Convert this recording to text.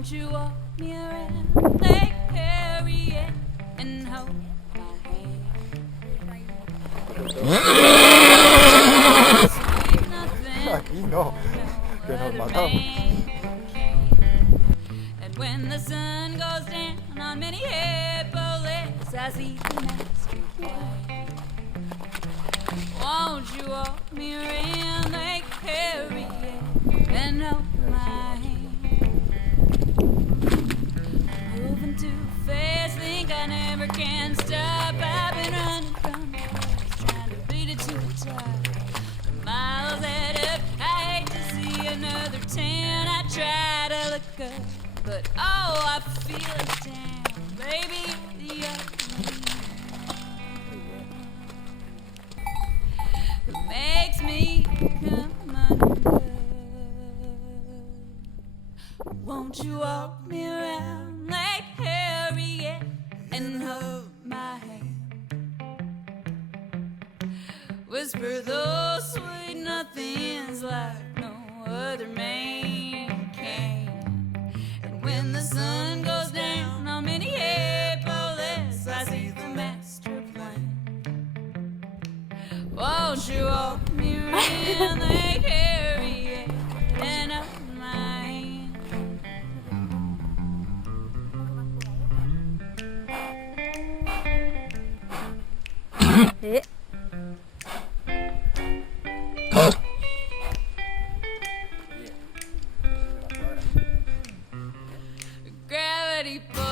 Won't you walk me around Lake Harriet and hold my hand? Sweet nothing,いいのでのまた and when the sun goes down on many hippolytes, I see the master plan. Won't you walk me around Lake Harriet and hold my hand? Moving too fast, think I never can stop. I've been running from the past, trying to beat it to the top. The miles add up, I hate to see another 10. I try to look up, but oh, I feel it down. Baby, the it makes me come undone. Won't you walk me around Lake Harriet and hold my hand? Whisper those sweet nothings like no other man can. And when the sun goes down on many hippolytes, I see the master plan. Won't you walk me around Lake Harriet and hold my hand? Gravity pulls